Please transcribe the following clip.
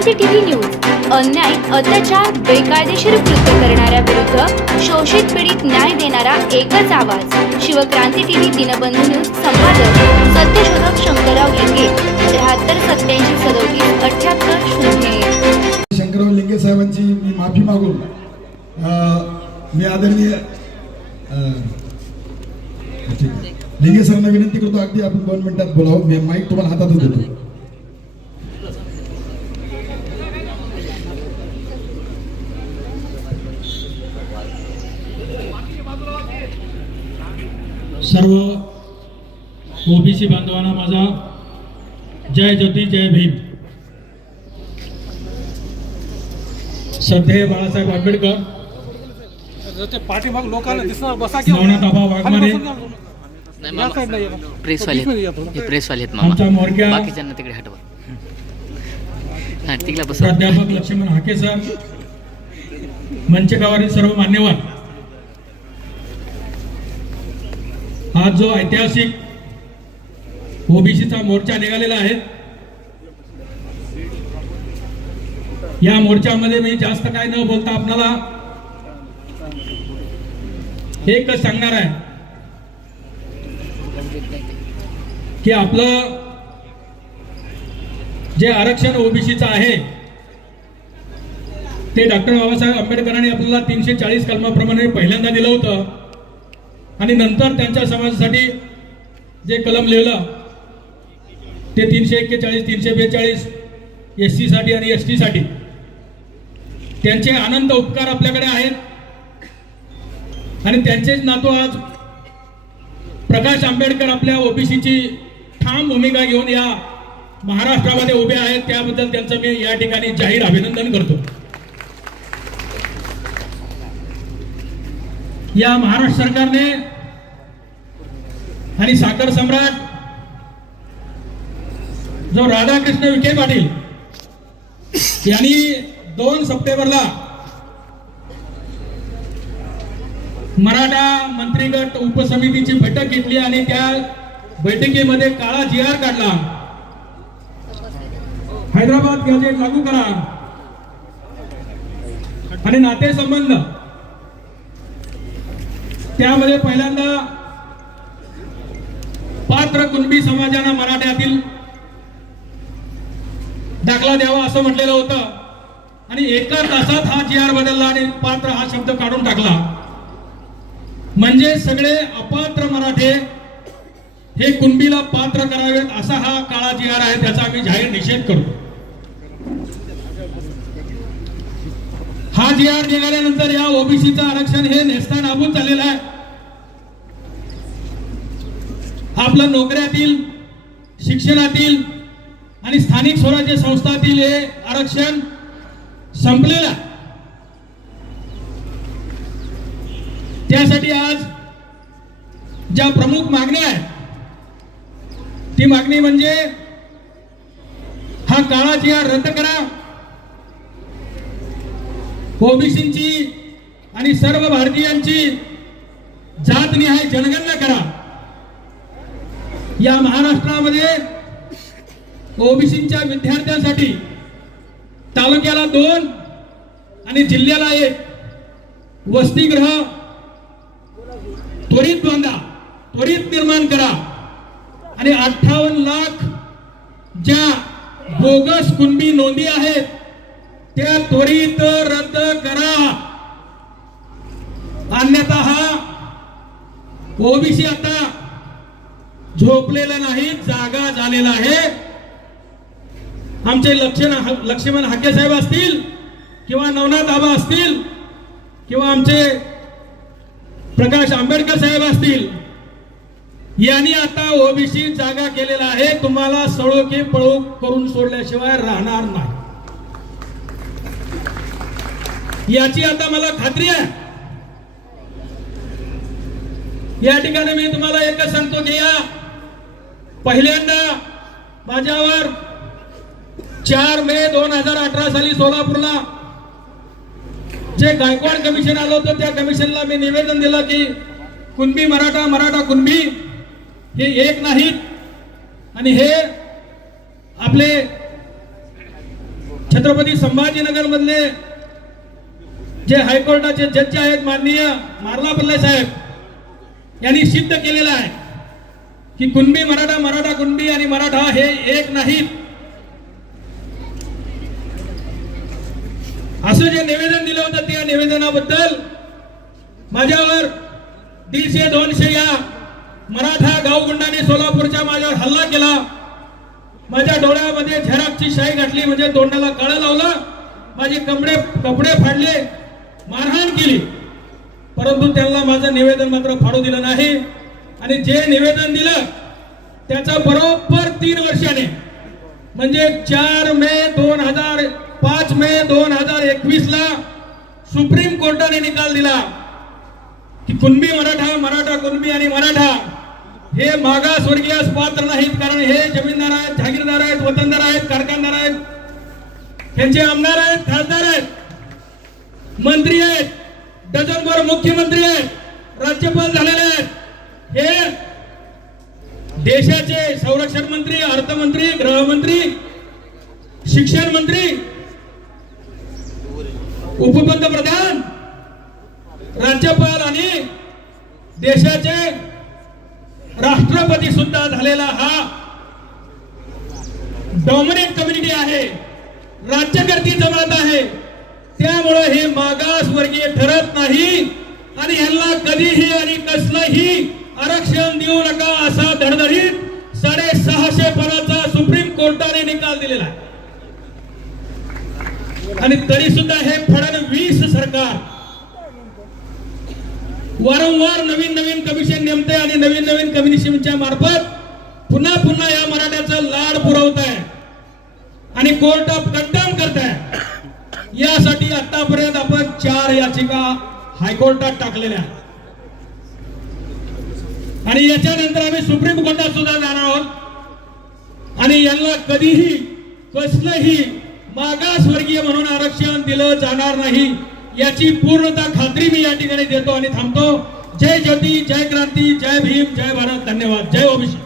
क्रांती TV news. अन्याय अत्याचार बेकायदेशीर कृत्य करणाऱ्या विरुद्ध शोषित पीडित न्याय देणारा एकच आवाज. शिवक्रांती टीव्ही दिनबंधू न्यूज संपादक सत्यशोधक शंकरराव लिंगे त्र्याहत्तर सत्याऐंशी सदोतीस अठ्याहत्तर शून्य शंकरराव लिंगे साहेबांची मी माफी मागून मी आदरणीय लिंगे सरांना विनंती करतो अगदी आपण दोन मिनिटात बोलावं. मी माईक तुम्हाला हातातच देतो. सर्व ओबीसी बांधवांना माझा जय ज्योती जय भीम. श्रद्धेय बाळासाहेब आंबेडकर. पाठीमाग लोकांना दिसणार बसा आबा वाघमारे प्रेसवाले प्रेसवाले आहेत मामा. बाकीच्यांना तिकडे हटवा. तिकडे बसवा प्राध्यापक लक्ष्मण हाके सर मंचकावरील सर्व मान्यवर. हा जो ऐतिहासिक ओबीसीचा मोर्चा निघालेला आहे या मोर्चामध्ये मी जास्त काय न बोलता आपणाला एकच सांगणार आहे की आपलं जे आरक्षण ओबीसीचं आहे ते डॉक्टर बाबासाहेब आंबेडकरांनी आपल्याला तीनशे चाळीस कलमाप्रमाणे पहिल्यांदा दिलं होतं. आणि नंतर त्यांच्या समाजासाठी जे कलम लिहिलं ते तीनशे एक्केचाळीस तीनशे बेचाळीस एससाठी आणि एससाठी. त्यांचे आनंद उपकार आपल्याकडे आहेत. आणि त्यांचेच नातू आज प्रकाश आंबेडकर आपल्या ओबीसीची ठाम भूमिका घेऊन या महाराष्ट्रामध्ये उभे आहेत. त्याबद्दल त्यांचं मी या ठिकाणी जाहीर अभिनंदन करतो. या महाराष्ट्र सरकारने आणि साखर सम्राट जो राधाकृष्ण विखे पाटील यांनी दोन सप्टेंबरला मराठा मंत्रीगट उपसमितीची बैठक घेतली आणि त्या बैठकीमध्ये काळा जी आर काढला. हैदराबाद गॅजेट लागू करा. आणि नातेसंबंध. त्यामध्ये पहिल्यांदा पात्र कुणबी समाजानं मराठ्यातील दाखला द्यावा असं म्हटलेलं होतं. आणि एका तासात हा जी आर बदलला आणि पात्र हा शब्द काढून टाकला. म्हणजे सगळे अपात्र मराठे हे कुणबीला पात्र करावेत असा हा काळा जी आर आहे त्याचा आम्ही जाहीर निषेध करतो. हा जी आर निघाल्यानंतर या ओबीसीचं आरक्षण हे नेस्ता नाबूद झालेलं आहे. आपल्या नोकऱ्यातील शिक्षणातील आणि स्थानिक स्वराज्य संस्थातील हे आरक्षण संपलेलं त्यासाठी आज ज्या प्रमुख मागण्या आहेत ती मागणी म्हणजे हा काळाची जी रद्द करा ओबीसींची आणि सर्व भारतीयांची जातनिहाय जनगणना करा. या महाराष्ट्रामध्ये ओबीसीच्या विद्यार्थ्यांसाठी तालुक्याला दोन आणि जिल्ह्याला एक. वसतिगृह त्वरित बांधा त्वरित निर्माण करा. आणि अठ्ठावन्न लाख ज्या बोगस कुणबी नोंदी आहेत त्या त्वरित रद्द करा. अन्यथा हा ओबीसी आता झोपलेला नाही जागा झालेला आहे. आमचे लक्षण लक्ष्मण हाके साहेब असतील किंवा नवनाथ आबा असतील किंवा आमचे प्रकाश आंबेडकर साहेब असतील यांनी आता ओबीसी जागा केलेला आहे. तुम्हाला सळो की पळो करून सोडल्याशिवाय राहणार नाही. याची आता मला खात्री आहे. या ठिकाणी मी तुम्हाला एकच सांगतो की या पहिल्यांदा माझ्यावर चार मे दोन हजार अठरा साली सोलापूरला जे गायकवाड कमिशन आलं होतं त्या कमिशनला मी निवेदन दिलं की कुणबी मराठा मराठा कुणबी हे एक नाहीत. आणि हे आपले छत्रपती संभाजीनगर मधले जे हायकोर्टाचे जज आहेत माननीय मारला पल्ले साहेब यांनी सिद्ध केलेलं आहे. की कुणबी मराठा मराठा कुणबी आणि मराठा हे एक नाहीत असं जे निवेदन दिलं होतं त्या निवेदनाबद्दल माझ्यावर दीडशे दोनशे या मराठा गावगुंडाने सोलापूरच्या माझ्यावर हल्ला केला. माझ्या डोळ्यामध्ये झेराकची शाई घातली म्हणजे तोंडाला कळ लावलं. माझे कपडे कपडे फाडले मारहाण केली. परंतु त्यांना माझं निवेदन मात्र फाडू दिलं नाही. आणि जे निवेदन दिलं त्याचं बरोबर तीन वर्षाने. म्हणजे चार मे दोन हजार पाच मे दोन हजार एकवीस ला सुप्रीम कोर्टाने निकाल दिला. की कुणबी मराठा मराठा कुणबी आणि मराठा हे मागासवर्गीय पात्र नाहीत कारण हे जमीनदार आहेत जागीरदार आहेत वतनदार आहेत कारखानदार आहेत त्यांचे आमदार आहेत खासदार आहेत मंत्री आहेत डझनभर मुख्यमंत्री आहेत राज्यपाल झालेले आहेत. हे देशाचे संरक्षण मंत्री अर्थमंत्री गृहमंत्री शिक्षण मंत्री उपपंतप्रधान राज्यपाल आणि देशाचे राष्ट्रपती सुद्धा झालेला हा डॉमिनेट कम्युनिटी आहे. राज्यकर्ती जमात आहे. त्यामुळे हे मागास वर्गीय ठरत नाही. आणि यांना कधीही आणि कसलंही आरक्षण देऊ नका असा धडधडीत साडेसहाशे पदाचा सुप्रीम कोर्टाने निकाल दिलेला आहे आणि तरी सुद्धा हे फडणवीस सरकार वारंवार नवीन नवीन कमिशन नेमते आणि नवीन नवीन कमिशनच्या मार्फत पुन्हा पुन्हा या मराठ्याचा लाड पुरवत आहे आणि कोर्ट ऑफ कंटेम करत आहे यासाठी आतापर्यंत आपण चार याचिका हायकोर्टात टाकलेल्या आहेत. आणि याच्यानंतर आम्ही सुप्रीम कोर्टात सुद्धा जाणार आहोत. आणि यांना कधीही कसलंही मागासवर्गीय म्हणून आरक्षण दिलं जाणार नाही याची पूर्णता खात्री मी या ठिकाणी देतो आणि थांबतो. जय ज्योती जय क्रांती जय भीम जय भारत. धन्यवाद. जय ओबीसी